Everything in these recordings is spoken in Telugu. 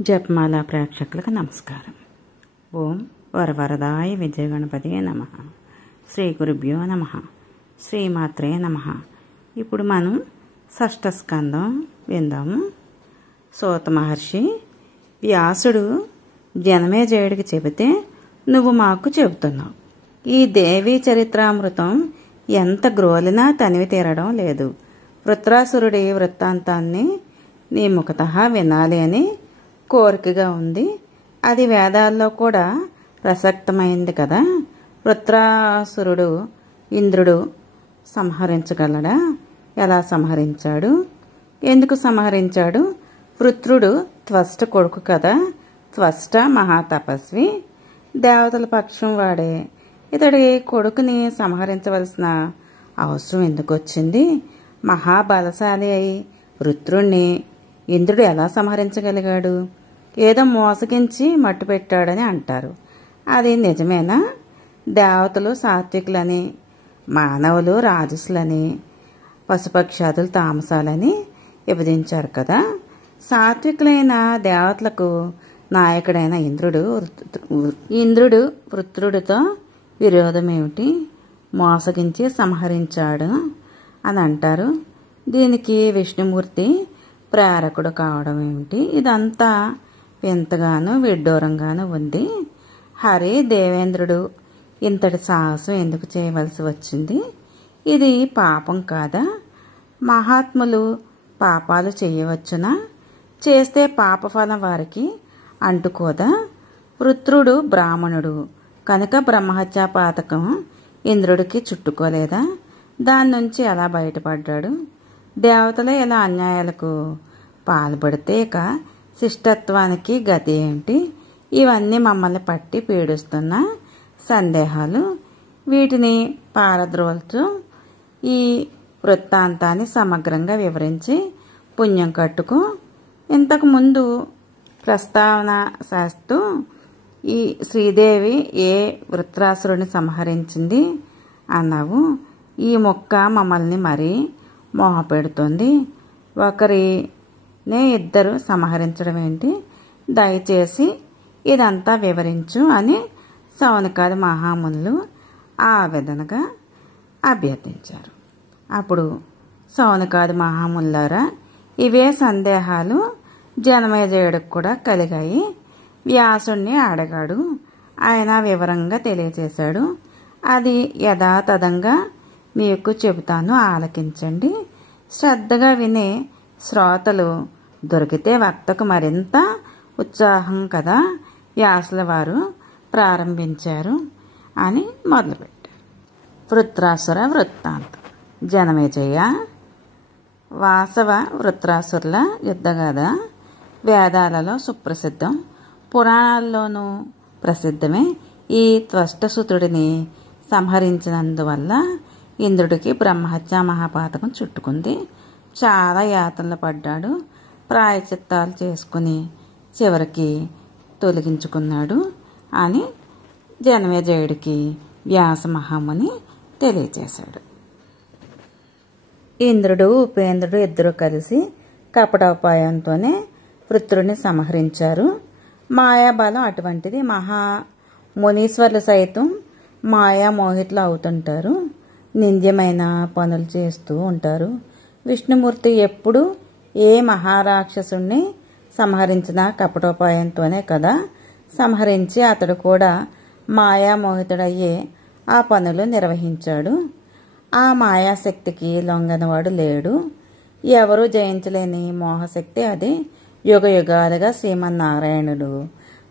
జపమాల ప్రేక్షకులకు నమస్కారం. ఓం వరవరదాయ విజయ గణపతి నమః. శ్రీ గురుభ్యో నమః. శ్రీమాత్రే నమః. ఇప్పుడు మనం షష్ఠ స్కందం విందాము. సూత మహర్షి వ్యాసుడు జనమేజయుడికి చెబితే నువ్వు మాకు చెబుతున్నావు. ఈ దేవీ చరిత్రామృతం ఎంత గ్రోలినా తనివి తీరడం లేదు. వృత్రాసురుడి వృత్తాంతాన్ని నీ ముఖతః వినాలి అని కోరికగా ఉంది. అది వేదాల్లో కూడా ప్రసక్తమైంది కదా. వృత్రాసురుడు ఇంద్రుడు సంహరించగలడా? ఎలా సంహరించాడు? ఎందుకు సంహరించాడు? వృత్రుడు త్వష్ట కొడుకు కదా. త్వష్ట మహాతపస్వి, దేవతల పక్షం వాడే. ఇతడి కొడుకుని సంహరించవలసిన అవసరం ఎందుకు వచ్చింది? మహాబలశాలి అయి వృత్రుణ్ణి ఇంద్రుడు ఎలా సంహరించగలిగాడు? ఏదో మోసగించి మట్టు పెట్టాడని అంటారు. అది నిజమేనా? దేవతలు సాత్వికులని, మానవులు రాజసులని, పశుపక్షాదులు తామసాలని విభజించారు కదా. సాత్వికులైన దేవతలకు నాయకుడైన ఇంద్రుడు వృత్రుడితో విరోధమేమిటి? మోసగించి సంహరించాడు అని అంటారు. దీనికి విష్ణుమూర్తి ప్రేరకుడు కావడం ఏమిటి? ఇదంతా వింతగాను విడ్డూరంగాను ఉంది. హరి దేవేంద్రుడు ఇంతటి సాహసం ఎందుకు చేయవలసి వచ్చింది? ఇది పాపం కాదా? మహాత్ములు పాపాలు చేయవచ్చునా? చేస్తే పాపఫలం వారికి అంటుకోదా? వృత్రుడు బ్రాహ్మణుడు కనుక బ్రహ్మహత్యా పాతకం ఇంద్రుడికి చుట్టుకోలేదా? దాని నుంచి ఎలా బయటపడ్డాడు? దేవతలే ఇలా అన్యాయాలకు పాల్పడితే ఇక శిష్టత్వానికి గతి ఏంటి? ఇవన్నీ మమ్మల్ని పట్టి పీడిస్తున్న సందేహాలు. వీటిని పారద్రోలుతూ ఈ వృత్తాంతాన్ని సమగ్రంగా వివరించి పుణ్యం కట్టుకు. ఇంతకుముందు ప్రస్తావన చేస్తూ ఈ శ్రీదేవి ఏ వృత్రాసురుని సంహరించింది అన్నావు. ఈ మొక్క మమ్మల్ని మరీ మోహపెడుతుంది. ఒకరినే ఇద్దరు సంహరించడం ఏంటి? దయచేసి ఇదంతా వివరించు అని శౌనకాది మహామునులు ఆవేదనగా అభ్యర్థించారు. అప్పుడు శౌనకాది మహామునులారా, ఇవే సందేహాలు జనమేజయుడికి కూడా కలిగాయి. వ్యాసుణ్ణి అడిగాడు. ఆయన వివరంగా తెలియచేశాడు. అది యథాతథంగా మీకు చెబుతాను, ఆలకించండి. శ్రద్ధగా వినే శ్రోతలు దొరికితే వక్తకు మరింత ఉత్సాహం కదా. వ్యాసుల వారు ప్రారంభించారు అని మొదలుపెట్టారు. వృత్రాసుర వృత్తాంతం. జనమేజయ వాసవ వృత్రాసురుల యుద్ధగాథ వేదాలలో సుప్రసిద్ధం, పురాణాల్లోనూ ప్రసిద్ధమే. ఈ త్వష్టసుతుడిని సంహరించినందువల్ల ఇంద్రుడికి బ్రహ్మహత్యా మహాపాతకం చుట్టుకుంది. చాలా యాతనలు పడ్డాడు. ప్రాయచిత్తాలు చేసుకుని చివరికి తొలగించుకున్నాడు అని జనమేజయుడికి వ్యాస మహాముని తెలియచేశాడు. ఇంద్రుడు ఉపేంద్రుడు ఇద్దరు కలిసి కపటోపాయంతోనే వృత్రుడిని సంహరించారు. మాయాబలం అటువంటిది. మునీశ్వర్లు సైతం మాయామోహితులు అవుతుంటారు. నింద్యమైన పనులు చేస్తూ ఉంటారు. విష్ణుమూర్తి ఎప్పుడు ఏ మహారాక్షసుణ్ణి సంహరించినా కపటోపాయంతోనే కదా సంహరించి అతడు కూడా మాయామోహితుడయ్యే ఆ పనులు నిర్వహించాడు. ఆ మాయాశక్తికి లొంగనవాడు లేడు. ఎవరూ జయించలేని మోహశక్తి అది. యుగ యుగాలుగా శ్రీమన్నారాయణుడు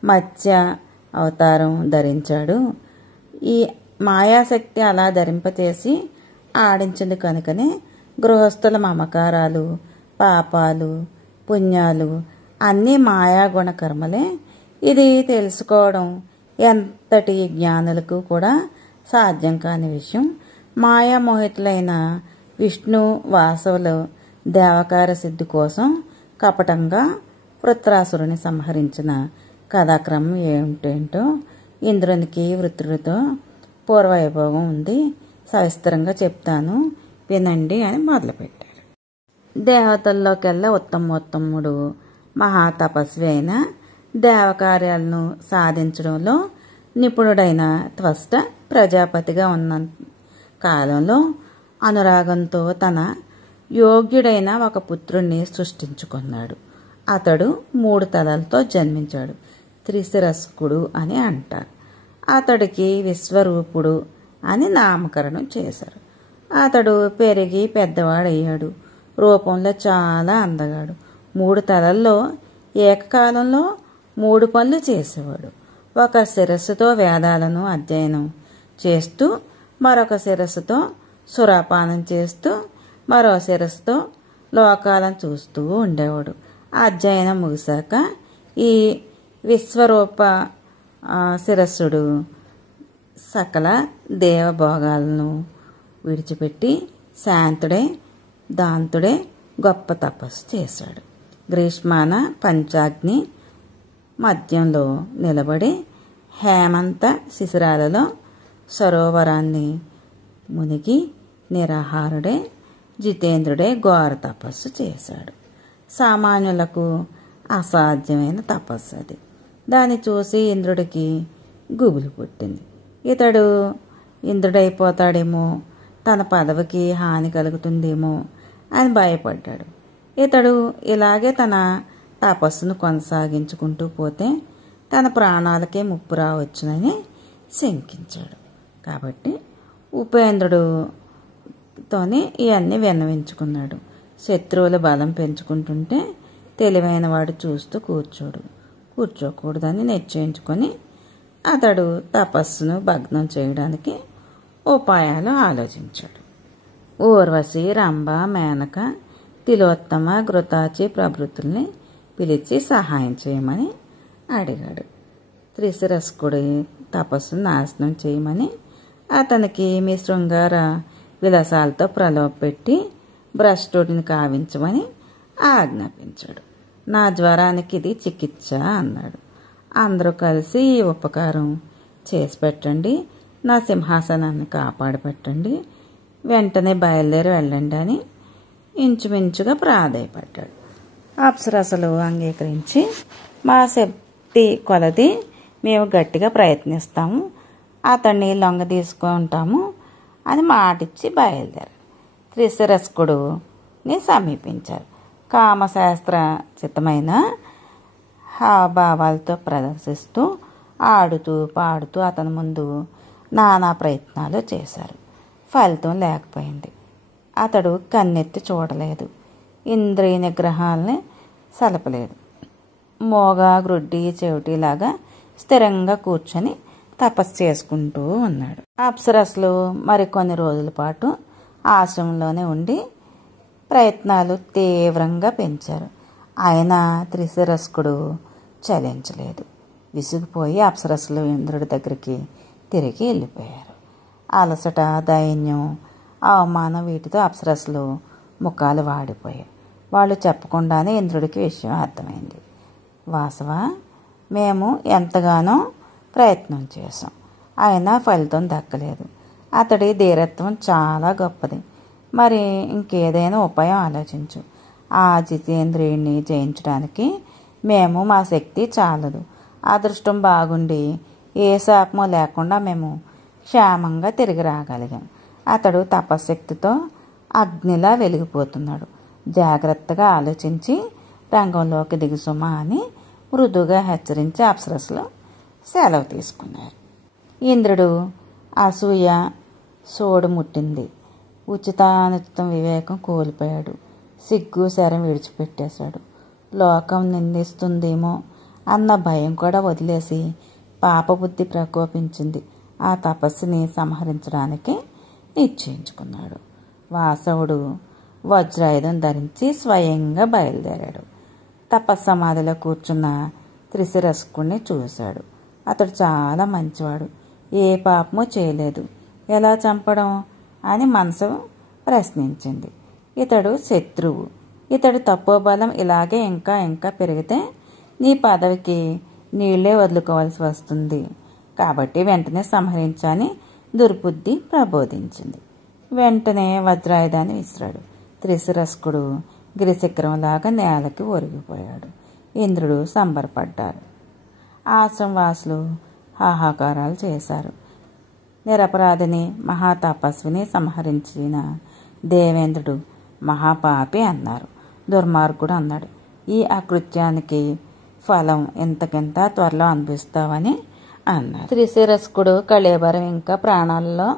మత్స్య అవతారం ధరించాడు. ఈ మాయాశక్తి అలా ధరింపచేసి ఆడించింది కనుకనే గృహస్థుల మమకారాలు, పాపాలు, పుణ్యాలు అన్నీ మాయాగుణ కర్మలే. ఇది తెలుసుకోవడం ఎంతటి జ్ఞానులకు కూడా సాధ్యం కాని విషయం. మాయామోహితులైన విష్ణు వాసవులు దేవకార సిద్ధి కోసం కపటంగా వృత్రాసురుని సంహరించిన కథాక్రమం ఏమిటేంటో ఇంద్రునికి వృత్రుడితో పూర్వవైభవం ఉంది. సవిస్తరంగా చెప్తాను, వినండి అని మొదలుపెట్టారు. దేవతల్లోకెల్లా ఉత్తమోత్తముడు మహాతపస్వి అయిన దేవకార్యాలను సాధించడంలో నిపుణుడైన త్వష్ట ప్రజాపతిగా ఉన్న కాలంలో అనురాగంతో తన యోగ్యుడైన ఒక పుత్రుణ్ణి సృష్టించుకున్నాడు. అతడు 3 తలలతో జన్మించాడు. త్రిశిరస్కుడు అని అంటారు. అతడికి విశ్వరూపుడు అని నామకరణం చేశారు. అతడు పెరిగి పెద్దవాడయ్యాడు. రూపంలో చాలా అందగాడు. 3 తలల్లో ఏకకాలంలో 3 పనులు చేసేవాడు. ఒక శిరస్సుతో వేదాలను అధ్యయనం చేస్తూ, మరొక శిరస్సుతో సురాపానం చేస్తూ, మరో శిరస్సుతో లోకాలను చూస్తూ ఉండేవాడు. అధ్యయనం ముగిశాక ఈ విశ్వరూప శిరస్సుడు సకల దేవభోగాలను విడిచిపెట్టి శాంతుడే దాంతుడే గొప్ప తపస్సు చేశాడు. గ్రీష్మాన పంచాగ్ని మధ్యంలో నిలబడి హేమంత శిశిరాలలో సరోవరాన్ని మునిగి నిరాహారుడే జితేంద్రుడే ఘోర తపస్సు చేశాడు. సామాన్యులకు అసాధ్యమైన తపస్సు అది. దాన్ని చూసి ఇంద్రుడికి గుబులు పుట్టింది. ఇతడు ఇంద్రుడైపోతాడేమో, తన పదవికి హాని కలుగుతుందేమో అని భయపడ్డాడు. ఇతడు ఇలాగే తన తపస్సును కొనసాగించుకుంటూ పోతే తన ప్రాణాలకే ముప్పు రావచ్చునని శంకించాడు. కాబట్టి ఉపేంద్రుడుతోనే ఇవన్నీ విన్నవించుకున్నాడు. శత్రువుల బలం పెంచుకుంటుంటే తెలివైన వాడు చూస్తూ కూర్చోకూడదని నిశ్చయించుకొని అతడు తపస్సును భగ్నం చేయడానికి ఉపాయాలు ఆలోచించాడు. ఊర్వశి, రంభ, మేనక, తిలోత్తమ, ఘృతాచి ప్రభృతుల్ని పిలిచి సహాయం చేయమని అడిగాడు. త్రిశిరస్కుడి తపస్సును నాశనం చేయమని అతనికి మీ శృంగార విలాసాలతో ప్రలోభపెట్టి భ్రష్టుడిని కావించమని ఆజ్ఞాపించాడు. నా జ్వరానికి ఇది చికిత్స అన్నాడు. అందరూ కలిసి ఈ ఉపకారం చేసి పెట్టండి, నా సింహాసనాన్ని కాపాడి పెట్టండి, వెంటనే బయలుదేరి వెళ్ళండి అని ఇంచుమించుగా ప్రాధేయపడ్డాడు. అప్సరసలు అంగీకరించి మా శక్తి కొలది మేము గట్టిగా ప్రయత్నిస్తాము, అతన్ని లొంగ తీసుకుంటాము అని మాటిచ్చి బయలుదేరారు. త్రిశిరస్కుడుని సమీపించారు. కామశాస్త్ర చిత్తమైన హావభావాలతో ప్రదర్శిస్తూ ఆడుతూ పాడుతూ అతని ముందు నానా ప్రయత్నాలు చేశారు. ఫలితం లేకపోయింది. అతడు కన్నెత్తి చూడలేదు, ఇంద్రియ నిగ్రహాలని సలపలేదు. మోగ గ్రుడ్డి చెవిటిలాగా స్థిరంగా కూర్చొని తపస్సు చేసుకుంటూ ఉన్నాడు. అప్సరస్లు మరికొన్ని రోజుల పాటు ఆశ్రమంలోనే ఉండి ప్రయత్నాలు తీవ్రంగా పెంచారు. ఆయన త్రిశిరస్కుడు చలించలేదు. విసిగిపోయి అప్సరస్సులు ఇంద్రుడి దగ్గరికి తిరిగి వెళ్ళిపోయారు. అలసట, దైన్యం, అవమానం వీటితో అప్సరస్సులు ముఖాలు వాడిపోయాయి. వాళ్ళు చెప్పకుండానే ఇంద్రుడికి విషయం అర్థమైంది. వాసవ, మేము ఎంతగానో ప్రయత్నం చేశాం, అయినా ఫలితం దక్కలేదు. అతడి ధీరత్వం చాలా గొప్పది. మరి ఇంకేదైనా ఉపాయం ఆలోచించు. ఆ జితేంద్రియుడిని జయించడానికి మేము మా శక్తి చాలదు. అదృష్టం బాగుండి ఏ శాపమో లేకుండా మేము క్షేమంగా తిరిగి రాగలిగాం. అతడు తపశక్తితో అగ్నిలా వెలిగిపోతున్నాడు. జాగ్రత్తగా ఆలోచించి రంగంలోకి దిగుసుమా అని మృదుగా హెచ్చరించి అప్సరస్సులు సెలవు తీసుకున్నారు. ఇంద్రుడు అసూయ సోడు ముట్టింది. ఉచితానుచితం వివేకం కోల్పోయాడు. సిగ్గు శరం విడిచిపెట్టేశాడు. లోకం నిందిస్తుందేమో అన్న భయం కూడా వదిలేసి పాపబుద్ధి ప్రకోపించింది. ఆ తపస్సుని సంహరించడానికి నిశ్చయించుకున్నాడు. వాసవుడు వజ్రాయుధం ధరించి స్వయంగా బయలుదేరాడు. తపస్సమాధిలో కూర్చున్న త్రిశిరస్కుడిని చూశాడు. అతడు చాలా మంచివాడు, ఏ పాపమూ చేయలేదు. ఎలా చంపడం అని మనసు ప్రశ్నించింది. ఇతడు శత్రువు. ఇతడు తపోబలం ఇలాగే ఇంకా ఇంకా పెరిగితే నీ పదవికి నీళ్లే వదులుకోవాల్సి వస్తుంది. కాబట్టి వెంటనే సంహరించని దుర్బుద్ధి ప్రబోధించింది. వెంటనే వజ్రాయుధాన్ని విసిరాడు. త్రిశిరస్కుడు గిరిశిఖరంలాగా నేలకి ఒరిగిపోయాడు. ఇంద్రుడు సంబరపడ్డారు. ఆశ్రమవాసులు హాహాకారాలు చేశారు. నిరపరాధిని మహాతపస్విని సంహరించిన దేవేంద్రుడు మహాపాపి అన్నారు. దుర్మార్గుడు అన్నాడు. ఈ అకృత్యానికి ఫలం ఎంతకింత త్వరలో అనుభవిస్తావని అన్నారు. త్రిశిరస్కుడు కళేబరం ఇంకా ప్రాణాలలో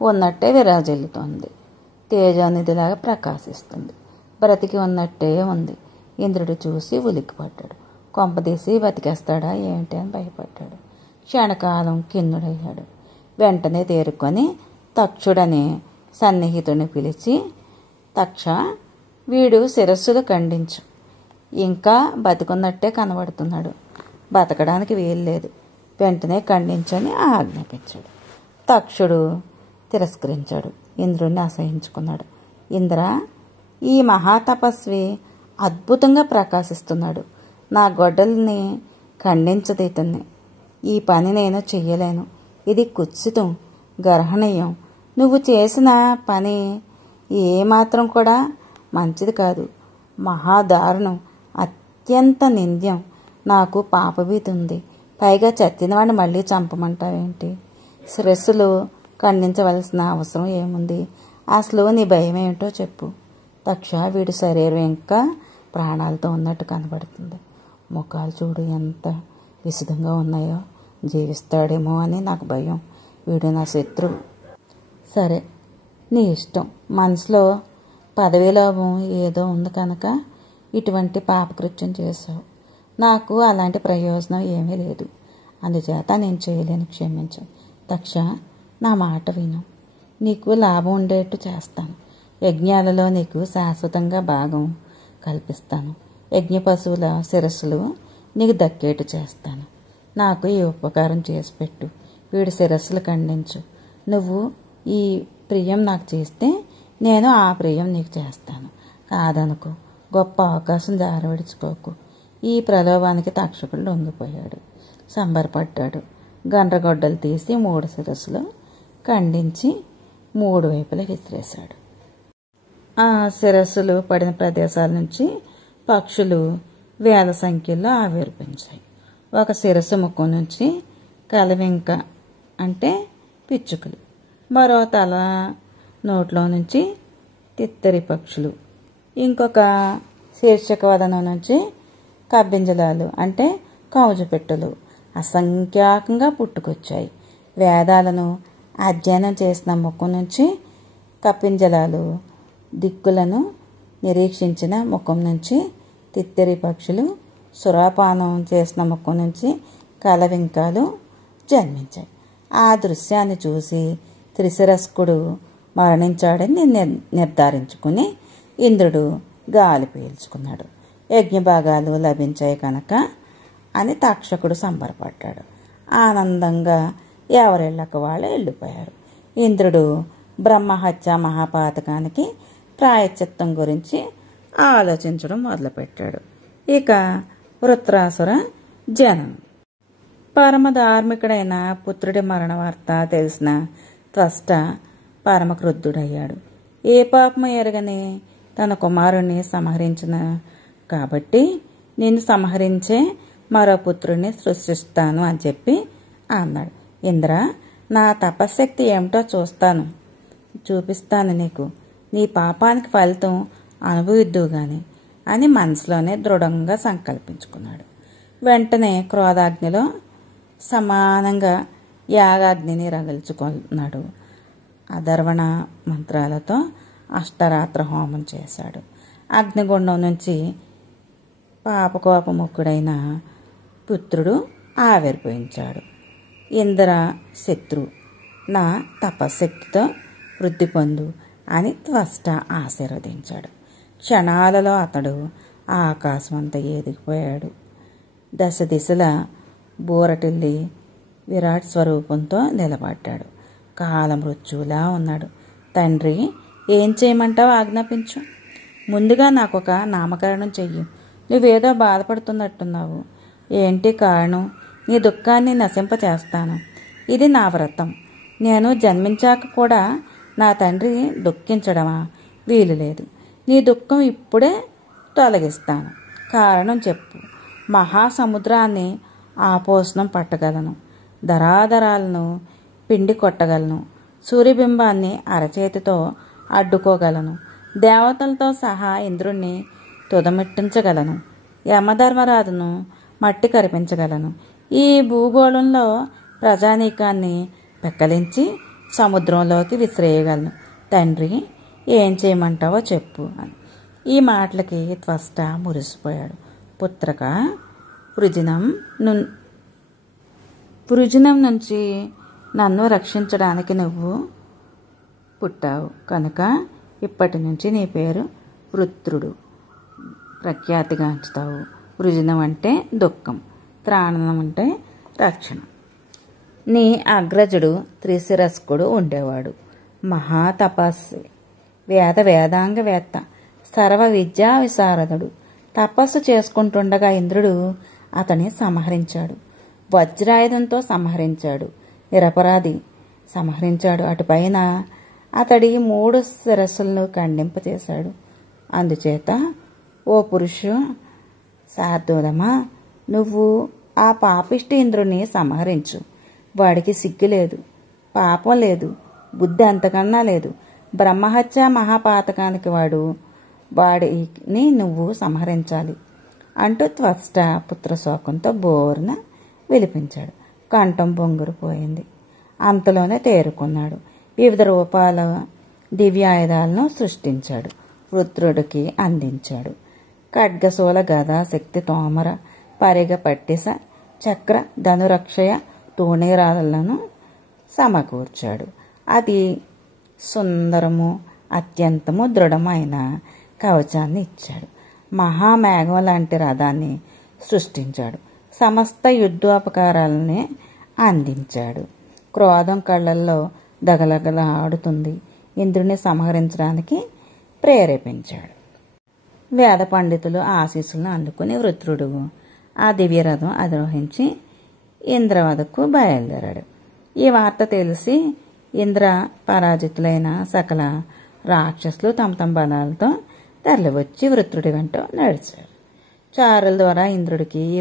ఉన్నట్టే విరాజిల్లుతోంది. తేజోనిధిలాగా ప్రకాశిస్తుంది. బ్రతికి ఉన్నట్టే ఉంది. ఇంద్రుడు చూసి ఉలిక్కిపడ్డాడు. కొంపదీసి బతికేస్తాడా ఏమిటి అని భయపడ్డాడు. క్షణకాలం కిన్నుడయ్యాడు. వెంటనే తేరుకొని తక్షుడని సన్నిహితుని పిలిచి, తక్ష, వీడు శిరస్సులు ఖండించు. ఇంకా బతికున్నట్టే కనబడుతున్నాడు. బతకడానికి వీల్లేదు. వెంటనే ఖండించని ఆజ్ఞాపించాడు. తక్షుడు తిరస్కరించాడు. ఇంద్రుడిని అసహించుకున్నాడు. ఇంద్ర, ఈ మహాతపస్వి అద్భుతంగా ప్రకాశిస్తున్నాడు. నా గొడ్డల్ని ఖండించదు ఇతన్ని. ఈ పని నేను చెయ్యలేను. ఇది కుత్సితం, గర్హనీయం. నువ్వు చేసిన పని ఏమాత్రం కూడా మంచిది కాదు. మహాదారుణం, అత్యంత నింద్యం. నాకు పాపభీతి ఉంది. పైగా చచ్చినవాడిని మళ్ళీ చంపమంటావేంటి? శిరస్సులు ఖండించవలసిన అవసరం ఏముంది? అసలు నీ భయం ఏమిటో చెప్పు. తక్ష, వీడి శరీరం ఇంకా ప్రాణాలతో ఉన్నట్టు కనబడుతుంది. ముఖాలు చూడు ఎంత విసిదంగా ఉన్నాయో. జీవిస్తాడేమో అని నాకు భయం. వీడు నా శత్రువు. సరే, నీ ఇష్టం. మనసులో పదవి లోభం ఏదో ఉంది కనుక ఇటువంటి పాపకృత్యం చేశావు. నాకు అలాంటి ప్రయోజనం ఏమీ లేదు. అందుచేత నేను చేయలేని క్షమించు. తక్ష, నా మాట విను. నీకు లాభం ఉండేట్టు చేస్తాను. యజ్ఞాలలో నీకు శాశ్వతంగా భాగం కల్పిస్తాను. యజ్ఞ పశువుల శిరస్సులు నీకు దక్కేట్టు చేస్తాను. నాకు ఈ ఉపకారం చేసి పెట్టు. వీడి శిరస్సులు ఖండించు. నువ్వు ఈ ప్రియం నాకు చేస్తే నేను ఆ ప్రియం నీకు చేస్తాను. కాదనుకో. గొప్ప అవకాశం జారవిడుచుకోకు. ఈ ప్రలోభానికి తక్షకుడు లొంగిపోయాడు. సంబరపడ్డాడు. గండ్రగొడ్డలు తీసి 3 శిరస్సులు ఖండించి 3 వైపులా విసిరేశాడు. ఆ శిరస్సులు పడిన ప్రదేశాల నుంచి పక్షులు వేల సంఖ్యలో ఆవిర్భించాయి. ఒక శిరస్సు ముఖం నుంచి కలవింక అంటే పిచ్చుకలు, మరో తల నోట్లో నుంచి తిత్తరి పక్షులు, ఇంకొక శీర్షక వదనం నుంచి కబ్బింజలాలు అంటే కౌజుపెట్టెలు అసంఖ్యాకంగా పుట్టుకొచ్చాయి. వేదాలను అధ్యయనం చేసిన ముఖం నుంచి కప్పింజలాలు, దిక్కులను నిరీక్షించిన ముఖం నుంచి తిత్తరి పక్షులు, సురాపానం చేసిన ముఖం నుంచి కలవింకాలు జన్మించాయి. ఆ దృశ్యాన్ని చూసి త్రిశిరస్కుడు మరణించాడని నిర్ధారించుకుని ఇంద్రుడు గాలి పీల్చుకున్నాడు. యజ్ఞభాగాలు లభించాయి కనుక అని తక్షకుడు సంబరపడ్డాడు. ఆనందంగా ఎవరిళ్ళకు వాళ్ళు వెళ్ళిపోయారు. ఇంద్రుడు బ్రహ్మహత్య మహాపాతకానికి ప్రాయశ్చిత్తం గురించి ఆలోచించడం మొదలుపెట్టాడు. ఇక వృత్రాసుర జనం. పరమ ధార్మికుడైన పుత్రుడి మరణ వార్త తెలిసిన త్వష్ట పరమ క్రుద్ధుడయ్యాడు. ఏ పాపము ఎరగని తన కుమారుణ్ణి సంహరించిన కాబట్టి నేను సంహరించే మరో పుత్రుడిని సృష్టిస్తాను అని చెప్పి అన్నాడు. ఇంద్ర, నా తపశ్శక్తి ఏమిటో చూపిస్తాను నీకు. నీ పాపానికి ఫలితం అనుభవిద్దువు గాని అని మనసులోనే దృఢంగా సంకల్పించుకున్నాడు. వెంటనే క్రోధాగ్నిలో సమానంగా యాగాగ్నిని రగిల్చుకున్నాడు. అధర్వణ మంత్రాలతో అష్టరాత్ర హోమం చేశాడు. అగ్నిగుండం నుంచి పాపకోపముఖుడైన పుత్రుడు ఆవిర్భవించాడు. ఇంద్ర శత్రు, నా తపశక్తితో వృద్ధి పొందు అని త్వష్ట ఆశీర్వదించాడు. క్షణాలలో అతడు ఆకాశమంతా ఎదిగిపోయాడు. దశ దిశల బోరటిల్లి విరాట్ స్వరూపంతో నిలబడ్డాడు. కాలమృత్యువులా ఉన్నాడు. తండ్రి, ఏం చేయమంటావు ఆజ్ఞాపించు. ముందుగా నాకొక నామకరణం చెయ్యి. నువ్వేదో బాధపడుతున్నట్టున్నావు. ఏంటి కారణం? నీ దుఃఖాన్ని నశింపచేస్తాను. ఇది నా వ్రతం. నేను జన్మించాక కూడా నా తండ్రి దుఃఖించడమా? వీలు లేదు. నీ దుఃఖం ఇప్పుడే తొలగిస్తాను. కారణం చెప్పు. మహాసముద్రాన్ని ఆపోషణం పట్టగలను, ధరాధరాలను పిండి కొట్టగలను, సూర్యబింబాన్ని అరచేతితో అడ్డుకోగలను, దేవతలతో సహా ఇంద్రుణ్ణి తుదమిట్టించగలను, యమధర్మరాజును మట్టి కరిపించగలను, ఈ భూగోళంలో ప్రజానీకాన్ని పెక్కలించి సముద్రంలోకి విసిరేయగలను. తండ్రి, ఏం చేయమంటావో చెప్పు అని. ఈ మాటలకి త్వష్ట మురిసిపోయాడు. పుత్రక, వృజనం నుంచి నన్ను రక్షించడానికి నువ్వు పుట్టావు కనుక ఇప్పటి నుంచి నీ పేరు వృత్రుడు, ప్రఖ్యాతిగాంచుతావు. వృజనం అంటే దుఃఖం, త్రాణనం అంటే రక్షణ. నీ అగ్రజుడు త్రిశిరస్కుడు ఉండేవాడు. మహాతపస్వి, వేదాంగవేత్త, సర్వ విద్యా విశారదుడు. తపస్సు చేసుకుంటుండగా ఇంద్రుడు అతని సంహరించాడు. వజ్రాయుధంతో సంహరించాడు. నిరపరాధి సంహరించాడు. అటుపైన అతడి 3 శిరస్సులను ఖండింపచేశాడు. అందుచేత ఓ పురుషు శార్దూలమా, నువ్వు ఆ పాపిష్టి ఇంద్రుని సంహరించు. వాడికి సిగ్గు లేదు, పాపం లేదు, బుద్ధి అంతకన్నా లేదు. బ్రహ్మహత్య మహాపాతకానికి వాడిని నువ్వు సంహరించాలి అంటూ త్వష్ట పుత్రశోకంతో బోరున విలిపించాడు. కంఠం బొంగురుపోయింది. అంతలోనే తేరుకున్నాడు. వివిధ రూపాల దివ్యాయుధాలను సృష్టించాడు. వృత్రుడికి అందించాడు. ఖడ్గశూల, గద, శక్తి, తోమర, పరిగ, పట్టిస, చక్ర, ధనురక్షయ, తూణీరాలను సమకూర్చాడు. అది సుందరము, అత్యంతము దృఢమైన కవచాన్ని ఇచ్చాడు. మహామేఘం లాంటి రథాన్ని సృష్టించాడు. సమస్త యుద్ధోపకారాలని అందించాడు. క్రోధం కళ్ళల్లో దగలగలాడుతుంది. ఇంద్రుని సంహరించడానికి ప్రేరేపించాడు. వేద పండితులు ఆశీస్సులను అందుకుని వృత్రుడు ఆ దివ్యరథం అధిరోహించి ఇంద్రవదకు బయలుదేరాడు. ఈ వార్త తెలిసి ఇంద్ర పరాజితులైన సకల రాక్షసులు తమ తమ బలాలతో తరలివచ్చి వృత్రుడి వెంట నడిచారు. చారుల ద్వారా ఇంద్రుడికి ఈ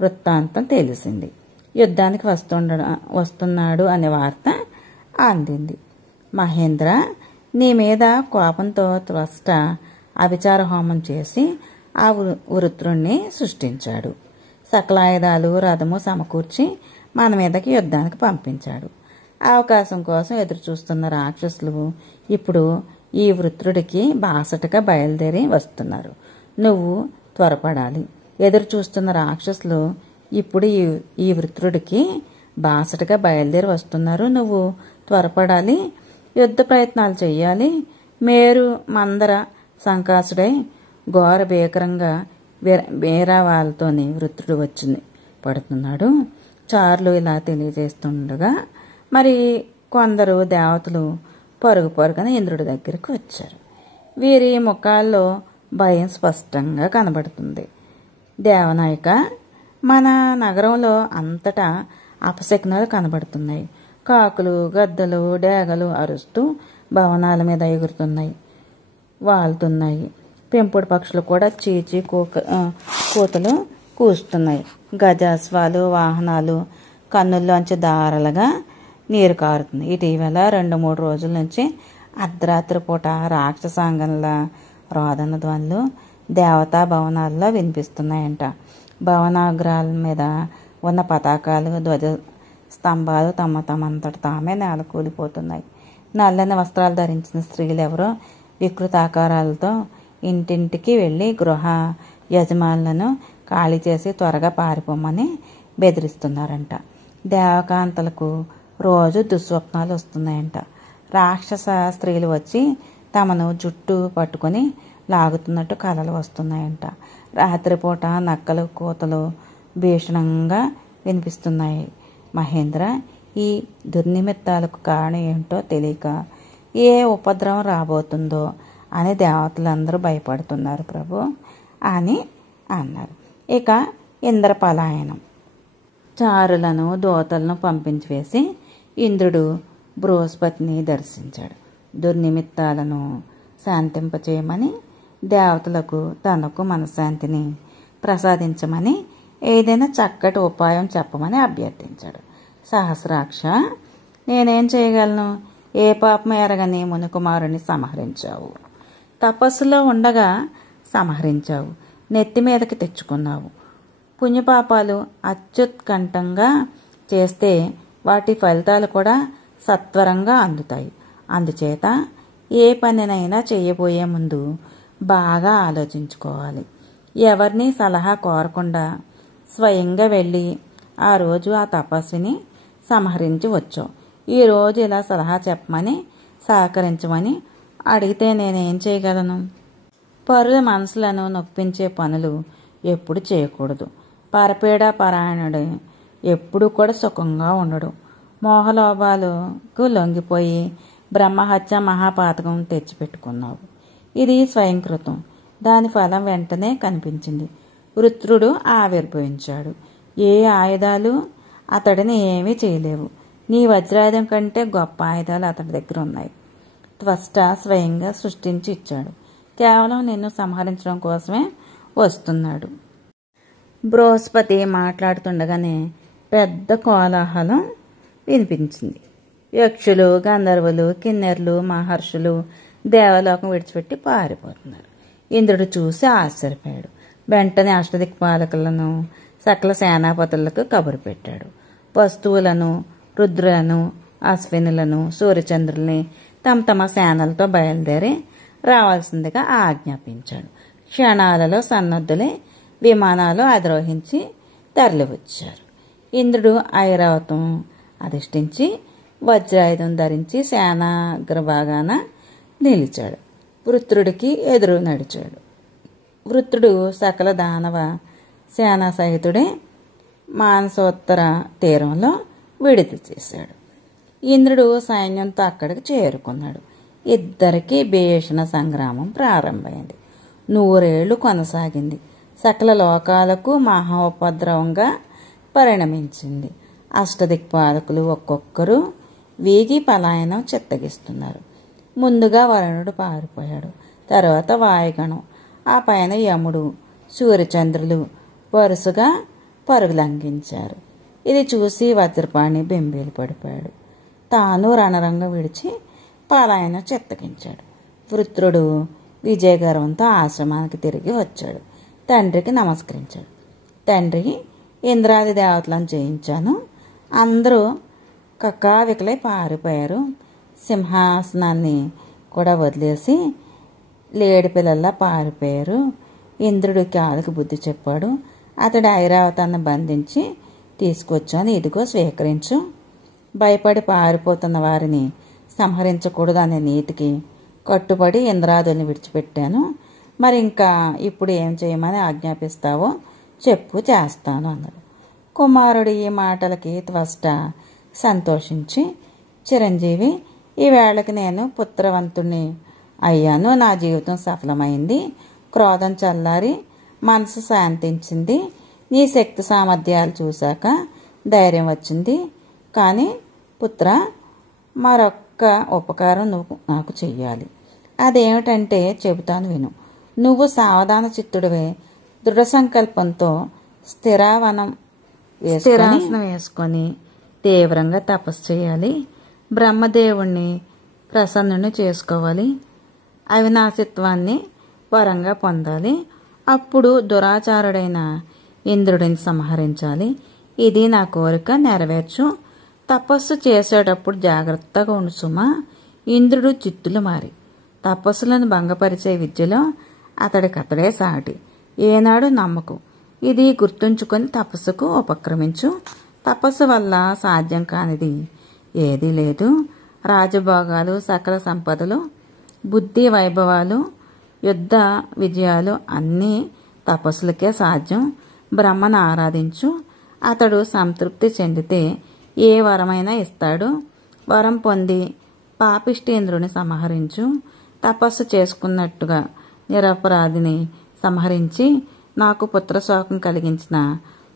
వృత్తాంతం తెలిసింది. యుద్ధానికి వస్తున్నాడు అనే వార్త అందింది. మహేంద్ర, నీ మీద కోపంతో త్వష్ట అభిచార హోమం చేసి ఆ వృత్రుణ్ణి సృష్టించాడు. సకలాయుధాలు, రథము సమకూర్చి మన మీదకి యుద్ధానికి పంపించాడు. అవకాశం కోసం ఎదురుచూస్తున్న రాక్షసులు ఇప్పుడు ఈ వృత్రుడికి బాసటగా బయలుదేరి వస్తున్నారు. నువ్వు త్వరపడాలి. ఎదురు చూస్తున్న రాక్షసులు ఇప్పుడు ఈ వృత్రుడికి బాసటగా బయలుదేరి వస్తున్నారు. నువ్వు త్వరపడాలి, యుద్ధ ప్రయత్నాలు చెయ్యాలి. మేరు మందర సంకాసుడై ఘోర భీకరంగా వీరావాలతోని వృత్రుడు వచ్చి పడుతున్నాడు. చారులు ఇలా తెలియజేస్తుండగా మరి కొందరు దేవతలు పరుగు పరుగున ఇంద్రుడి దగ్గరికి వచ్చారు. వీరి ముఖాల్లో భయం స్పష్టంగా కనబడుతుంది. దేవనాయక, మన నగరంలో అంతటా అపశకునాలు కనబడుతున్నాయి. కాకులు, గద్దలు, డేగలు అరుస్తూ భవనాల మీద ఎగురుతున్నాయి, వాలుతున్నాయి. పెంపుడు పక్షులు కూడా చీచి కూతలు కూస్తున్నాయి. గజాశ్వాలు, వాహనాలు కన్నుల్లోంచి దారాలుగా నీరు కారుతుంది. ఇటీవల 2-3 రోజుల నుంచి అర్ధరాత్రి పూట రాక్షసాంగంల రోదన ధ్వనులు దేవతా భవనాల్లో వినిపిస్తున్నాయంట. భవనాగ్రాల మీద ఉన్న పతాకాలు, ధ్వజ స్తంభాలు తమంతట తామే నేలకూలిపోతున్నాయి. నల్లని వస్త్రాలు ధరించిన స్త్రీలు ఎవరో వికృతాకారాలతో ఇంటింటికి వెళ్ళి గృహ యజమానులను ఖాళీ చేసి త్వరగా పారిపోమని బెదిరిస్తున్నారంట. దేవకాంతలకు రోజు దుస్వప్నాలు వస్తున్నాయంట. రాక్షస స్త్రీలు వచ్చి తమను జుట్టు పట్టుకొని లాగుతున్నట్టు కలలు వస్తున్నాయంట. రాత్రిపూట నక్కలు, కూతలు భీషణంగా వినిపిస్తున్నాయి. మహేంద్ర, ఈ దుర్నిమిత్తాలకు కారణం ఏంటో తెలియక ఏ ఉపద్రవం రాబోతుందో అని దేవతలందరూ భయపడుతున్నారు ప్రభు అని అన్నారు. ఇక ఇంద్రపలాయనం. చారులను, దూతలను పంపించి వేసి ఇంద్రుడు బృహస్పతిని దర్శించాడు. దుర్నిమిత్తాలను శాంతింపచేయమని దేవతలకు తనకు మనశ్శాంతిని ప్రసాదించమని ఏదైనా చక్కటి ఉపాయం చెప్పమని అభ్యర్థించాడు. సహస్రాక్ష, నేనేం చేయగలను? ఏ పాపం ఎరగని మునికుమారుని సంహరించావు. తపస్సులో ఉండగా సంహరించావు. నెత్తి మీదకి తెచ్చుకున్నావు. పుణ్యపాపాలు అత్యుత్కంఠంగా చేస్తే వాటి ఫలితాలు కూడా సత్వరంగా అందుతాయి. అందుచేత ఏ పనినైనా చేయబోయే ముందు బాగా ఆలోచించుకోవాలి. ఎవరిని సలహా కోరకుండా స్వయంగా వెళ్ళి ఆ రోజు ఆ తపస్విని సంహరించి వచ్చావు. ఈరోజు ఇలా సలహా చెప్పమని సహకరించమని అడిగితే నేనేం చేయగలను? పరుల మనసులను నొప్పించే పనులు ఎప్పుడు చేయకూడదు. పరపీడ పరాయణుడు ఎప్పుడు కూడా సుఖంగా ఉండడు. మోహలోభాలకు లొంగిపోయి బ్రహ్మహత్య మహాపాతకం తెచ్చిపెట్టుకున్నావు. ఇది స్వయంకృతం. దాని ఫలం వెంటనే కనిపించింది. వృత్రుడు ఆవిర్భవించాడు. ఏ ఆయుధాలు అతడిని ఏమీ చేయలేవు. నీ వజ్రాయుధం కంటే గొప్ప ఆయుధాలు అతడి దగ్గర ఉన్నాయి. త్వష్ట స్వయంగా సృష్టించి ఇచ్చాడు. కేవలం నిన్ను సంహరించడం కోసమే వస్తున్నాడు. బృహస్పతి మాట్లాడుతుండగానే పెద్ద కోలాహలం వినిపించింది. యక్షులు, గంధర్వులు, కిన్నెర్లు, మహర్షులు దేవలోకం విడిచిపెట్టి పారిపోతున్నారు. ఇంద్రుడు చూసి ఆశ్చర్యపోయాడు. వెంటనే అష్టదిక్పాలకులను సకల సేనాపతులకు కబురు పెట్టాడు. వస్తువులను, రుద్రులను, అశ్వినులను, సూర్యచంద్రుల్ని తమ తమ సేనలతో బయలుదేరి రావాల్సిందిగా ఆజ్ఞాపించాడు. క్షణాలలో సన్నద్ధులై విమానాలు అధిరోహించి తరలివచ్చారు. ఇంద్రుడు ఐరావతం అధిష్ఠించి వజ్రాయుధం ధరించి సేనాగ్రభాగాన నిలిచాడు. వృత్రుడికి ఎదురు నడిచాడు. వృత్రుడు సకల దానవ సేనా సహితుడే మానసోత్తర తీరంలో విడిది చేశాడు. ఇంద్రుడు సైన్యంతో అక్కడికి చేరుకున్నాడు. ఇద్దరికీ భీషణ సంగ్రామం ప్రారంభమైంది. 100 ఏళ్లు కొనసాగింది. సకల లోకాలకు మహోపద్రవంగా పరిణమించింది. అష్టదిక్పాలకులు ఒక్కొక్కరు వీగి పలాయనం చిత్తగిస్తున్నారు. ముందుగా వరుణుడు పారిపోయాడు. తర్వాత వాయుగణం, ఆ పైన యముడు, సూర్యచంద్రులు వరుసగా పరుగులంఘించారు. ఇది చూసి వజ్రపాణి బెంబేలు పడిపోయాడు. తాను రణరంగం విడిచి పలాయనం చిత్తగించాడు. వృత్రుడు విజయగర్వంతో ఆశ్రమానికి తిరిగి వచ్చాడు. తండ్రికి నమస్కరించాడు. తండ్రి, ఇంద్రాది దేవతలను జయించాను. అందరూ కకావికలై పారిపోయారు. సింహాసనాన్ని కూడా వదిలేసి లేడి పిల్లల్లా పారిపోయారు. ఇంద్రుడి కాలుకి బుద్ధి చెప్పాడు. అతడు ఐరావతాన్ని బంధించి తీసుకొచ్చాను. ఇదిగో స్వీకరించు. భయపడి పారిపోతున్న వారిని సంహరించకూడదు అనే నీతికి కట్టుబడి ఇంద్రాదుల్ని విడిచిపెట్టాను. మరి ఇంకా ఇప్పుడు ఏం చేయమని ఆజ్ఞాపిస్తావో చెప్పు, చేస్తాను అన్నాడు. కుమారుడు ఈ మాటలకి త్వష్ట సంతోషించి, చిరంజీవి, ఈ వేళకి నేను పుత్రవంతుణ్ణి అయ్యాను. నా జీవితం సఫలమైంది. క్రోధం చల్లారి మనసు శాంతించింది. నీ శక్తి సామర్థ్యాలు చూశాక ధైర్యం వచ్చింది. కానీ పుత్ర, మరొక్క ఉపకారం నువ్వు నాకు చెయ్యాలి. అదేమిటంటే చెబుతాను విను. నువ్వు సావధాన చిత్తుడివే దృఢ సంకల్పంతో స్థిరాసనం వేసుకొని తీవ్రంగా తపస్సు చేయాలి. బ్రహ్మదేవుణ్ణి ప్రసన్నుని చేసుకోవాలి. అవినాశిత్వాన్ని వరంగా పొందాలి. అప్పుడు దురాచారుడైన ఇంద్రుడిని సంహరించాలి. ఇది నా కోరిక, నెరవేర్చు. తపస్సు చేసేటప్పుడు జాగ్రత్తగా ఉండు సుమా. ఇంద్రుడు చిత్తులు మారి తపస్సులను భంగపరిచే విద్యలో అతడికతడే సాటి. ఏనాడు నమ్మకు. ఇది గుర్తుంచుకొని తపస్సుకు ఉపక్రమించు. తపస్సు వల్ల సాధ్యం కానిది ఏదీ లేదు. రాజభోగాలు, సకల సంపదలు, బుద్ధి వైభవాలు, యుద్ధ విజయాలు అన్నీ తపస్సులకే సాధ్యం. బ్రహ్మను ఆరాధించు. అతడు సంతృప్తి చెందితే ఏ వరమైనా ఇస్తాడు. వరం పొంది పాపిష్ఠేంద్రుని సంహరించు. తపస్సు చేసుకున్నట్టుగా నిరపరాధిని సంహరించి నాకు పుత్రశోకం కలిగించిన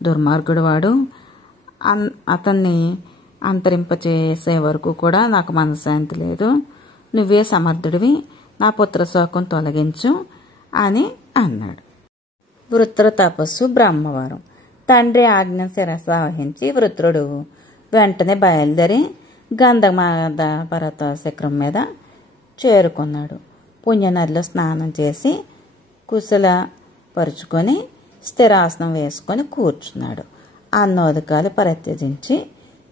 దుర్మార్గుడు వాడు. అతన్ని అంతరింపచేసే వరకు కూడా నాకు మనశ్శాంతి లేదు. నువ్వే సమర్థుడివి. నా పుత్రశోకం తొలగించు అని అన్నాడు. వృత్ర తపస్సు బ్రహ్మవారం. తండ్రి ఆజ్ఞ శిరస వహించి వృత్రుడు వెంటనే బయలుదేరి గంధమాద పర్వత శిఖరం మీద చేరుకున్నాడు. పుణ్యనదిలో స్నానం చేసి కుశల పరుచుకొని స్థిరాసనం వేసుకొని కూర్చున్నాడు. అన్నోదకాలు పరిత్యజించి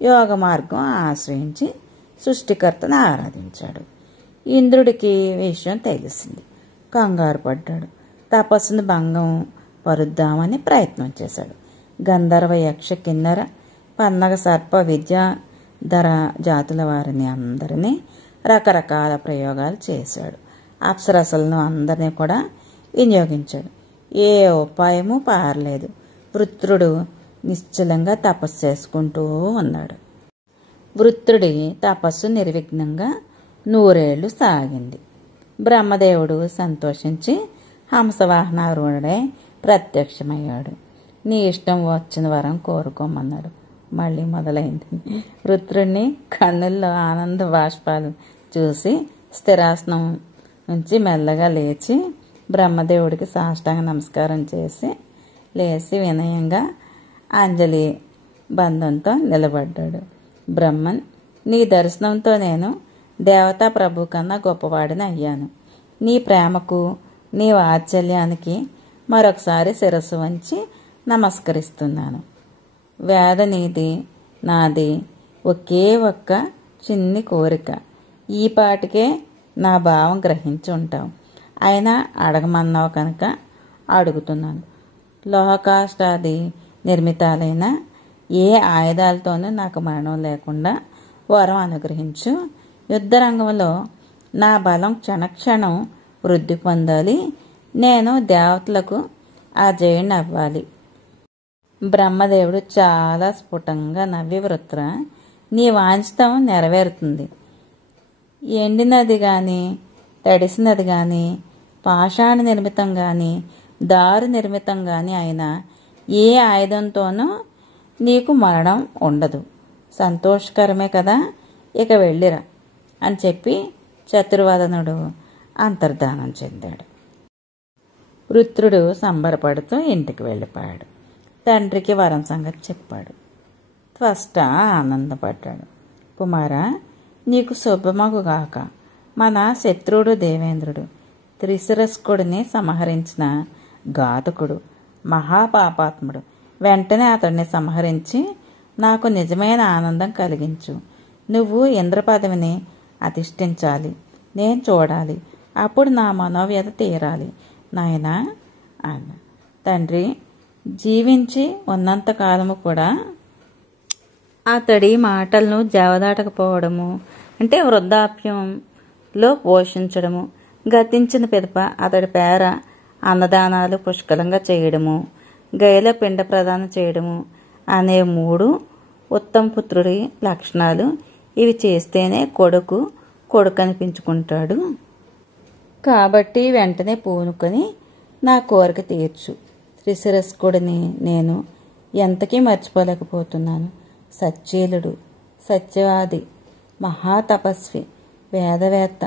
యోగ మార్గం ఆశ్రయించి సృష్టికర్తను ఆరాధించాడు. ఇంద్రుడికి విషయం తెలిసింది. కంగారు పడ్డాడు. తపస్సును భంగం పరుద్దామని ప్రయత్నం చేశాడు. గంధర్వ, యక్ష, కిన్నెర, పన్నగ, సర్ప, విద్యాధర జాతుల వారిని అందరినీ రకరకాల ప్రయోగాలు చేశాడు. అప్సరసలను అందరినీ కూడా వినియోగించాడు. ఏ ఉపాయము పారలేదు. వృత్రుడు నిశ్చలంగా తపస్సు చేసుకుంటూ ఉన్నాడు. వృత్రుడి తపస్సు నిర్విఘ్నంగా 100 ఏళ్లు సాగింది. బ్రహ్మదేవుడు సంతోషించి హంసవాహనారూఢుడై ప్రత్యక్షమయ్యాడు. నీ ఇష్టం వచ్చిన వరం కోరుకోమన్నాడు. మళ్ళీ మొదలైంది. వృత్రుడిని కన్నుల్లో ఆనంద బాష్పాలు చూసి స్థిరాసనం నుంచి మెల్లగా లేచి బ్రహ్మదేవుడికి సాష్టాంగ నమస్కారం చేసి లేచి వినయంగా అంజలి బంధంతో నిలబడ్డాడు. బ్రహ్మన్, నీ దర్శనంతో నేను దేవతా ప్రభు కన్నా గొప్పవాడిని అయ్యాను. నీ ప్రేమకు, నీ వాత్సల్యానికి మరొకసారి శిరస్సు వంచి నమస్కరిస్తున్నాను. వేద నీది, నాది ఒకే ఒక్క చిన్ని కోరిక. ఈ పాటికే నా భావం గ్రహించి ఉంటావు. అయినా అడగమన్నావు కనుక అడుగుతున్నాను. లోహకాష్టాది నిర్మితాలైన ఏ ఆయుధాలతోనూ నాకు మరణం లేకుండా వరం అనుగ్రహించు. యుద్ధరంగంలో నా బలం క్షణక్షణం వృద్ధి పొందాలి. నేను దేవతలకు ఆ జయుడిని అవ్వాలి. బ్రహ్మదేవుడు చాలా స్ఫుటంగా నవ్వి, వృత్ర, నీ వాంఛితం నెరవేరుతుంది. ఎండినది గాని, తడిసినది గాని, పాషాణ నిర్మితం గాని, దారు నిర్మితం గాని అయినా ఏ ఆయుధంతోనూ నీకు మరణం ఉండదు. సంతోషకరమే కదా, ఇక వెళ్ళిరా అని చెప్పి చతుర్వదనుడు అంతర్ధానం చెందాడు. వృత్రుడు సంబరపడుతూ ఇంటికి వెళ్ళిపోయాడు. తండ్రికి వరం సంగతి చెప్పాడు. త్వష్ట ఆనందపడ్డాడు. కుమారా, నీకు శుభమగుగాక. మన శత్రువుడు దేవేంద్రుడు త్రిశిరస్కుడిని సంహరించిన ఘాతకుడు, మహాపాపాత్ముడు. వెంటనే అతడిని సంహరించి నాకు నిజమైన ఆనందం కలిగించు. నువ్వు ఇంద్ర పదవిని అధిష్ఠించాలి. నేను చూడాలి. అప్పుడు నా మనోవ్యత తీరాలి నాయనా అన్న. తండ్రి జీవించి ఉన్నంతకాలము కూడా అతడి మాటలను జవదాటకపోవడము, అంటే వృద్ధాప్యంలో పోషించడము, గతించిన పిదప అతడి పేర అన్నదానాలు పుష్కలంగా చేయడము, గైల పిండ ప్రదానం చేయడము అనే 3 ఉత్తమ పుత్రుడి లక్షణాలు. ఇవి చేస్తేనే కొడుకు అనిపించుకుంటాడు. కాబట్టి వెంటనే పూనుకొని నా కోరిక తీర్చు. త్రిశిరస్కుడిని నేను ఎంతకీ మర్చిపోలేకపోతున్నాను. సచ్చీలుడు, సత్యవాది, మహాతపస్వి, వేదవేత్త,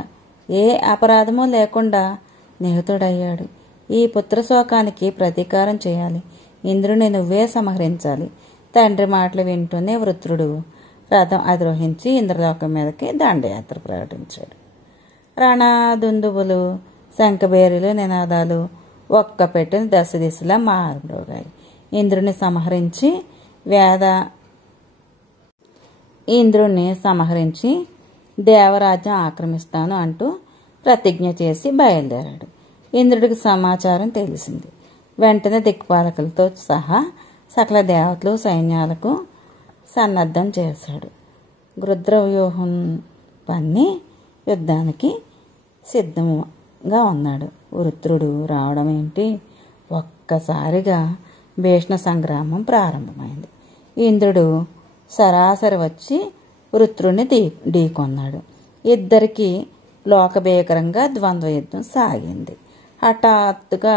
ఏ అపరాధమూ లేకుండా నిహతుడయ్యాడు. ఈ పుత్రశోకానికి ప్రతీకారం చేయాలి. ఇంద్రుని నువ్వే సంహరించాలి. తండ్రి మాటలు వింటూనే వృత్రుడు రథం అధిరోహించి ఇంద్రలోకం మీదకి దండయాత్ర ప్రకటించాడు. రణదుందుబులు, శంఖబేరీలు, నినాదాలు ఒక్క పెట్టిన దశ దిశలా మారుమోగాయి. ఇంద్రుని సంహరించి దేవరాజ్యం ఆక్రమిస్తాను అంటూ ప్రతిజ్ఞ చేసి బయలుదేరాడు. ఇంద్రుడికి సమాచారం తెలిసింది. వెంటనే దిక్పాలకులతో సహా సకల దేవతలు సైన్యాలకు సన్నద్ధం చేశాడు. గృధ్రవ్యూహం పన్ని యుద్ధానికి సిద్ధంగా ఉన్నాడు. వృత్రుడు రావడం ఏంటి? ఒక్కసారిగా భీష్మ సంగ్రామం ప్రారంభమైంది. ఇంద్రుడు సరాసరి వచ్చి వృత్రుడిని ఢీకొన్నాడు. ఇద్దరికి లోకభీకరంగా ద్వంద్వ యుద్ధం సాగింది. హఠాత్తుగా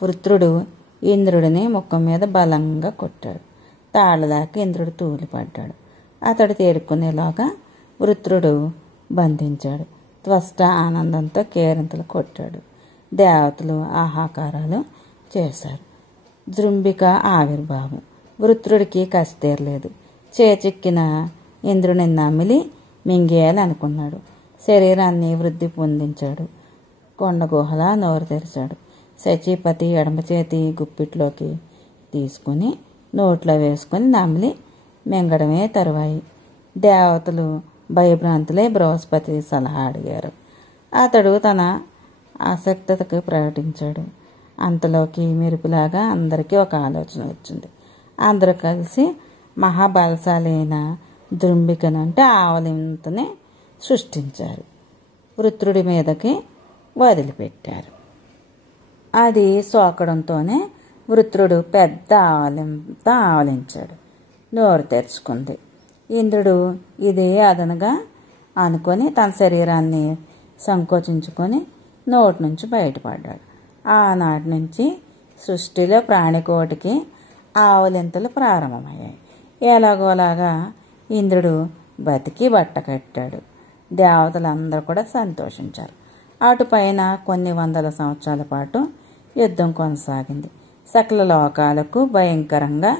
వృత్రుడు ఇంద్రుడిని ముఖం మీద బలంగా కొట్టాడు. తాళదాకా ఇంద్రుడు తూలిపడ్డాడు. అతడు తేరుకునేలాగా వృత్రుడు బంధించాడు. త్వష్ట ఆనందంతో కేరింతలు కొట్టాడు. దేవతలు ఆహాకారాలు చేశారు. జృంభిక ఆవిర్భావం. వృత్రుడికి కసి తీరలేదు. చేచిక్కిన ఇంద్రుని నమిలి మింగేయాలనుకున్నాడు. శరీరాన్ని వృద్ధి పొందించాడు. కొండ గుహలా నోరు తెరిచాడు. శచీపతి ఎడమ చేతి గుప్పిట్లోకి తీసుకుని నోట్లో వేసుకుని నమిలి మింగడమే తరువాయి. దేవతలు భయభ్రాంతులై బృహస్పతి సలహా అడిగారు. అతడు తన ఆసక్తతకు ప్రకటించాడు. అంతలోకి మెరుపులాగా అందరికీ ఒక ఆలోచన వచ్చింది. అందరూ కలిసి మహాబలశాలి అయిన జృంభికను అంటే ఆవలింతని సృష్టించారు. వృత్రుడి మీదకి వదిలిపెట్టారు. అది సోకడంతోనే వృత్రుడు పెద్ద ఆవలించాడు. నోరు తెరుచుకుంది. ఇంద్రుడు ఇదే అదనుగా అనుకొని తన శరీరాన్ని సంకోచించుకొని నోటి నుంచి బయటపడ్డాడు. ఆనాటి నుంచి సృష్టిలో ప్రాణికోటికి ఆవలింతలు ప్రారంభమయ్యాయి. ఎలాగోలాగా ఇంద్రుడు బతికి బట్ట కట్టాడు. దేవతలందరూ కూడా సంతోషించారు. అటుపైన కొన్ని వందల సంవత్సరాల పాటు యుద్ధం కొనసాగింది. సకల లోకాలకు భయంకరంగా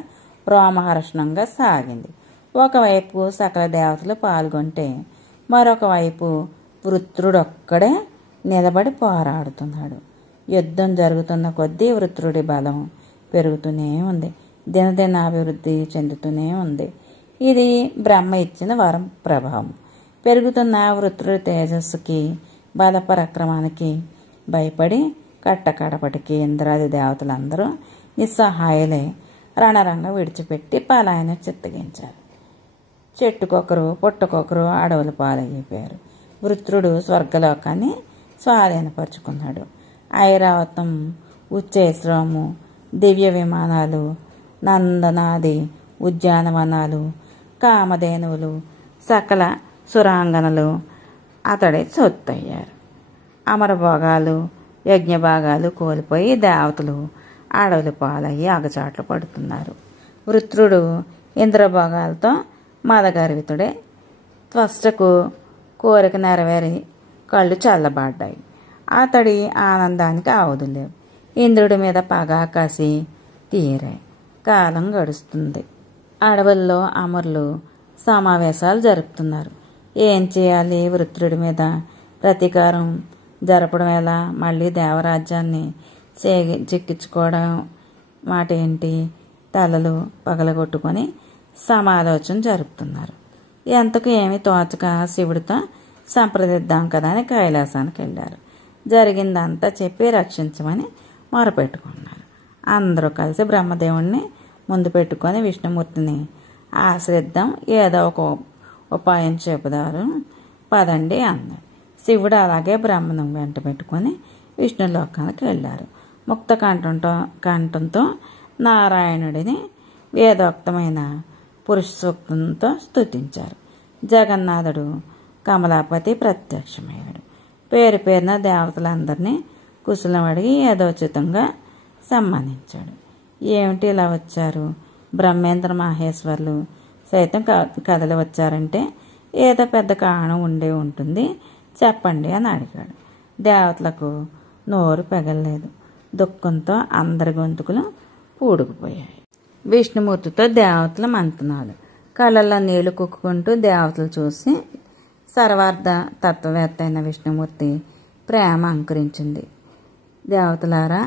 రోమహర్షణంగా సాగింది. ఒకవైపు సకల దేవతలు పాల్గొంటే మరొక వైపు వృత్రుడొక్కడే నిలబడి పోరాడుతున్నాడు. యుద్ధం జరుగుతున్న కొద్దీ వృత్రుడి బలం పెరుగుతూనే ఉంది. దినదిన అభివృద్ధి చెందుతూనే ఉంది. ఇది బ్రహ్మ ఇచ్చిన వరం ప్రభావం. పెరుగుతున్న వృత్రుడి తేజస్సుకి బలపరాక్రమానికి భయపడి కట్టకడపటికి ఇంద్రాది దేవతలందరూ నిస్సహాయులై రణరంగం విడిచిపెట్టి పలాయన చిత్తగించారు. చెట్టుకొకరు పుట్టకొకరు అడవుల పాలైపోయారు. వృత్రుడు స్వర్గలోకాన్ని స్వాధీనపరుచుకున్నాడు. ఐరావతం, ఉచ్చైశ్రవము, దివ్య విమానాలు, నందనాది ఉద్యానవనాలు, కామధేనువులు, సకల సురాంగనలు అతడి సొత్తయ్యారు. అమరభోగాలు, యజ్ఞభాగాలు కోల్పోయి దేవతలు అడవులు పాలయ్యి అగచాట్లు పడుతున్నారు. వృత్రుడు ఇంద్రభోగాలతో మదగర్వితుడే. త్వష్టకు కోరిక నెరవేరి కళ్ళు చల్లబడ్డాయి. అతడి ఆనందానికి ఆవుదులేవు. ఇంద్రుడి మీద పగ కసి తీరాయి. కాలం గడుస్తుంది. అడవుల్లో అమరులు సమావేశాలు జరుపుతున్నారు. ఏం చేయాలి? వృత్రుడి మీద ప్రతీకారం జరపడం ఎలా? మళ్ళీ దేవరాజ్యాన్ని చిక్కించుకోవడం మాట ఏంటి? తలలు పగలగొట్టుకొని సమాలోచన జరుపుతున్నారు. ఎంతకు ఏమి తోచక శివుడితో సంప్రదిద్దాం కదా అని కైలాసానికి వెళ్ళారు. జరిగిందంతా చెప్పి రక్షించమని మొరపెట్టుకున్నారు. అందరూ కలిసి బ్రహ్మదేవుణ్ణి ముందు పెట్టుకొని విష్ణుమూర్తిని ఆశ్రయిద్దాం, ఏదో ఒక ఉపాయం చెబుదారు పదండి అన్నారు. శివుడు అలాగే బ్రహ్మను వెంట పెట్టుకొని విష్ణులోకానికి వెళ్ళారు. ముక్త కంఠంతో నారాయణుడిని వేదోక్తమైన పురుష సూక్తంతో స్తుతించారు. జగన్నాథుడు కమలాపతి ప్రత్యక్షమయ్యాడు. పేరు పేరున దేవతలందరినీ కుశలం అడిగి యథోచితంగా సమ్మానించాడు. ఏమిటి ఇలా వచ్చారు? బ్రహ్మేంద్ర మహేశ్వర్లు సైతం కదలి వచ్చారంటే ఏదో పెద్ద కారణం ఉండే ఉంటుంది, చెప్పండి అని అడిగాడు. దేవతలకు నోరు పెగలలేదు. దుఃఖంతో అందరి గొంతుకులు పూడుకుపోయాయి. విష్ణుమూర్తితో దేవతల మంతనాలు. కళ్ళల్లో నీళ్లు కుక్కుంటూ దేవతలు చూసి సర్వార్థ తత్వవేత్త అయిన విష్ణుమూర్తి ప్రేమ అంకురించింది. దేవతలారా,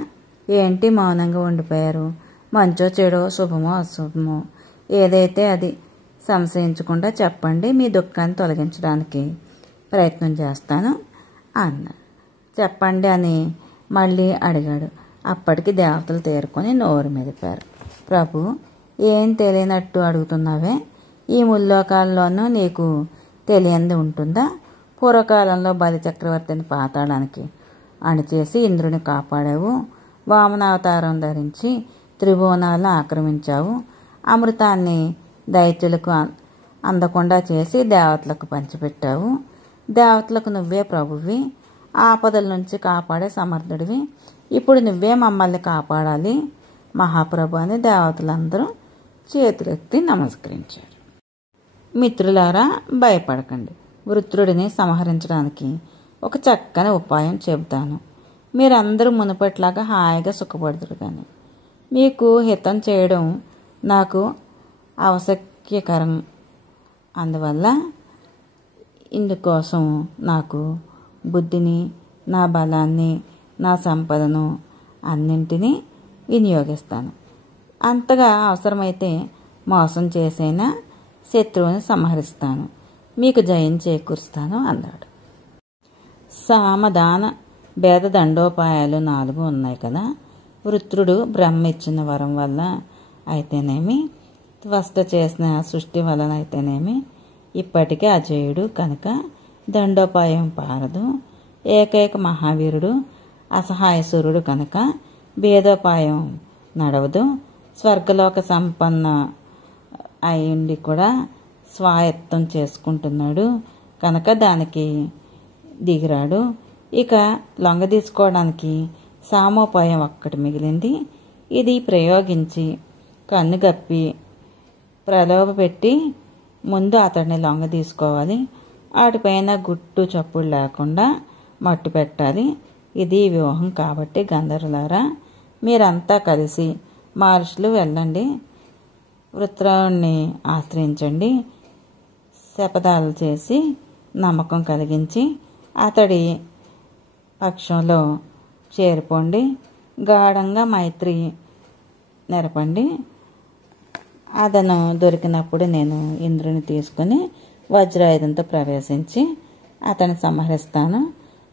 ఏంటి మౌనంగా ఉండిపోయారు? మంచో చెడో, శుభమో అశుభమో ఏదైతే అది సంశయించకుండా చెప్పండి. మీ దుఃఖాన్ని తొలగించడానికి ప్రయత్నం చేస్తాను అన్నారు. చెప్పండి అని మళ్ళీ అడిగాడు. అప్పటికి దేవతలు తేరుకొని నోరు మెదిపారు. ప్రభు, ఏం తెలియనట్టు అడుగుతున్నావే? ఈ ముల్లోకాల్లోనూ నీకు తెలియంది ఉంటుందా? పూర్వకాలంలో బలి చక్రవర్తిని పాతాళానికి అణిచేసి ఇంద్రుని కాపాడావు. వామనావతారం ధరించి త్రిభువనాలను ఆక్రమించావు. అమృతాన్ని దైత్యులకు అందకుండా చేసి దేవతలకు పంచిపెట్టావు. దేవతలకు నువ్వే ప్రభువి, ఆపదల నుంచి కాపాడే సమర్థుడివి. ఇప్పుడు నువ్వే మమ్మల్ని కాపాడాలి మహాప్రభు అని దేవతలందరూ చేతులెత్తి నమస్కరించారు. మిత్రులారా, భయపడకండి. వృత్రుడిని సంహరించడానికి ఒక చక్కని ఉపాయం చెబుతాను. మీరందరూ మునుపట్లాగా హాయిగా సుఖపడుతురు. కానీ మీకు హితం చేయడం నాకు ఆవశ్యకరం. అందువల్ల ఇందుకోసం నాకు బుద్ధిని, నా బలాన్ని, నా సంపదను అన్నింటినీ వినియోగిస్తాను. అంతగా అవసరమైతే మోసం చేసైనా శత్రువుని సంహరిస్తాను, మీకు జయం చేకూరుస్తాను అన్నాడు. సామధాన భేద దండోపాయాలు 4 ఉన్నాయి కదా. వృత్రుడు బ్రహ్మ ఇచ్చిన వరం వల్ల అయితేనేమి, త్వష్ట చేసిన సృష్టి వలన అయితేనేమి ఇప్పటికే అజేయుడు కనుక దండోపాయం పారదు. ఏకైక మహావీరుడు అసహాయసురుడు కనుక భేదోపాయం నడవదు. స్వర్గలోక సంపన్న అయ్యుండి కూడా స్వాయత్తం చేసుకుంటున్నాడు కనుక దానికి దిగిరాడు. ఇక లొంగ తీసుకోవడానికి సామోపాయం ఒక్కటి మిగిలింది. ఇది ప్రయోగించి కన్ను గప్పి ప్రలోభ పెట్టి ముందు అతడిని లొంగ తీసుకోవాలి. వాటిపైన గుట్టు చప్పుడు లేకుండా మట్టు పెట్టాలి. ఇది వ్యూహం. కాబట్టి గంధర్వులారా, మీరంతా కలిసి మహర్షులు వెళ్ళండి, వృత్రుణ్ణి ఆశ్రయించండి, శపథాలు చేసి నమ్మకం కలిగించి అతడి పక్షంలో చేరిపోండి. గాఢంగా మైత్రి నెరపండి. అదను దొరికినప్పుడు నేను ఇంద్రుని తీసుకుని వజ్రాయుధంతో ప్రవేశించి అతన్ని సంహరిస్తాను.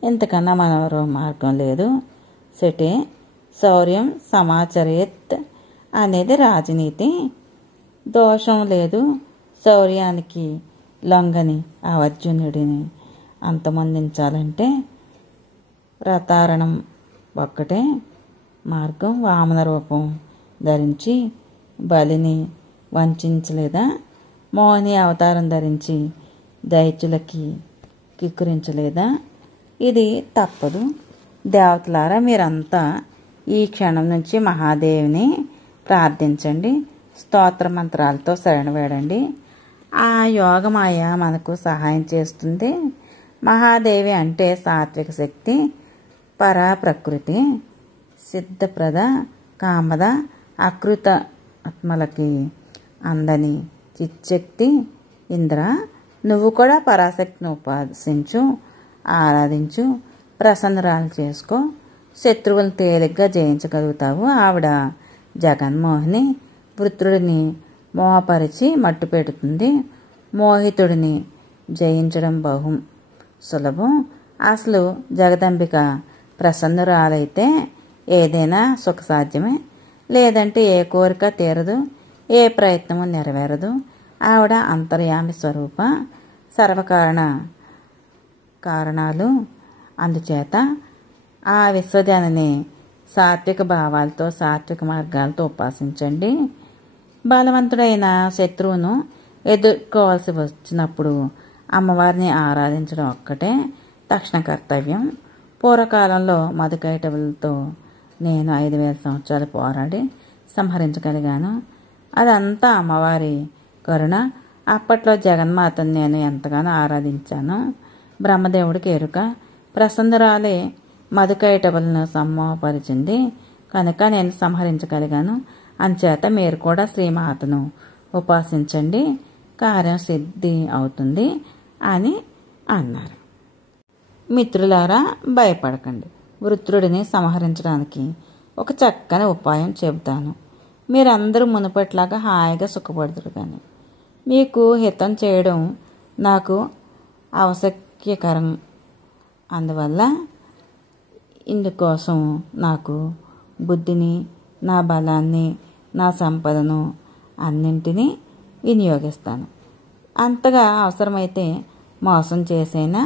ఇంతకన్నా మరో మార్గం లేదు. శటే శౌర్యం సమాచరేత్ అనేది రాజనీతి. దోషం లేదు. శౌర్యానికి లొంగని ఆ అర్జునుడిని అంతమొందించాలంటే ప్రతారణం ఒక్కటే మార్గం. వామన రూపం ధరించి బలిని వంచలేదా? మోహిని అవతారం ధరించి దైత్యులకి కిక్కురించలేదా? ఇది తప్పదు. దేవతలారా, మీరంతా ఈ క్షణం నుంచి మహాదేవిని ప్రార్థించండి, స్తోత్ర మంత్రాలతో శరణవేడండి. ఆ యోగమాయ మనకు సహాయం చేస్తుంది. మహాదేవి అంటే సాత్విక శక్తి, పరా ప్రకృతి, సిద్ధప్రద, కామద, అకృత ఆత్మలకి అందని చిచ్చక్తి. ఇంద్ర, నువ్వు కూడా పరాశక్తిని ఉపాసించు, ఆరాధించు, ప్రసన్నరాలు చేసుకో. శత్రువులను తేలిగ్గా జయించగలుగుతావు. ఆవిడ జగన్మోహిని. వృత్రుడిని మోహపరిచి మట్టు పెడుతుంది. మోహితుడిని జయించడం బహు సులభం. అసలు జగదంబిక ప్రసన్నురాలైతే ఏదైనా సుఖసాధ్యమే. లేదంటే ఏ కోరిక తీరదు, ఏ ప్రయత్నము నెరవేరదు. ఆవిడ అంతర్యామి స్వరూప, కారణాలు. అందుచేత ఆ విశ్వజనని సాత్విక భావాలతో, సాత్విక మార్గాలతో ఉపాసించండి. బలవంతుడైన శత్రువును ఎదుర్కోవాల్సి వచ్చినప్పుడు అమ్మవారిని ఆరాధించడం ఒక్కటే తక్షణ కర్తవ్యం. పూర్వకాలంలో మధుకైటవులతో నేను 5000 సంవత్సరాలు పోరాడి సంహరించగలిగాను. అదంతా అమ్మవారి కరుణ. అప్పట్లో జగన్మాతను నేను ఎంతగానో ఆరాధించాను. బ్రహ్మదేవుడికి ఎరుక. ప్రసన్నరాలే మధుకైటవులను సమ్మోహపరిచింది కనుక నేను సంహరించగలిగాను. అంచేత మీరు కూడా శ్రీమాతను ఉపాసించండి, కార్యం సిద్ధి అవుతుంది అని అన్నారు. మిత్రులారా, భయపడకండి. వృత్రుడిని సంహరించడానికి ఒక చక్కని ఉపాయం చెబుతాను. మీరందరూ మునుపట్లాగా హాయిగా సుఖపడుతురు. కానీ మీకు హితం చేయడం నాకు ఆవశ్యకరం. అందువల్ల ఇందుకోసం నాకు బుద్ధిని, నా బలాన్ని, నా సంపదను అన్నింటినీ వినియోగిస్తాను. అంతగా అవసరమైతే మోసం చేసైనా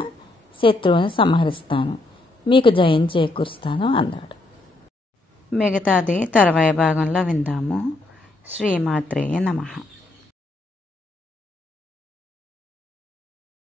శత్రువుని సంహరిస్తాను, మీకు జయం చేకూరుస్తాను అన్నాడు. మిగతాది తర్వాయి భాగంలో విందాము. శ్రీమాత్రేయ నమః.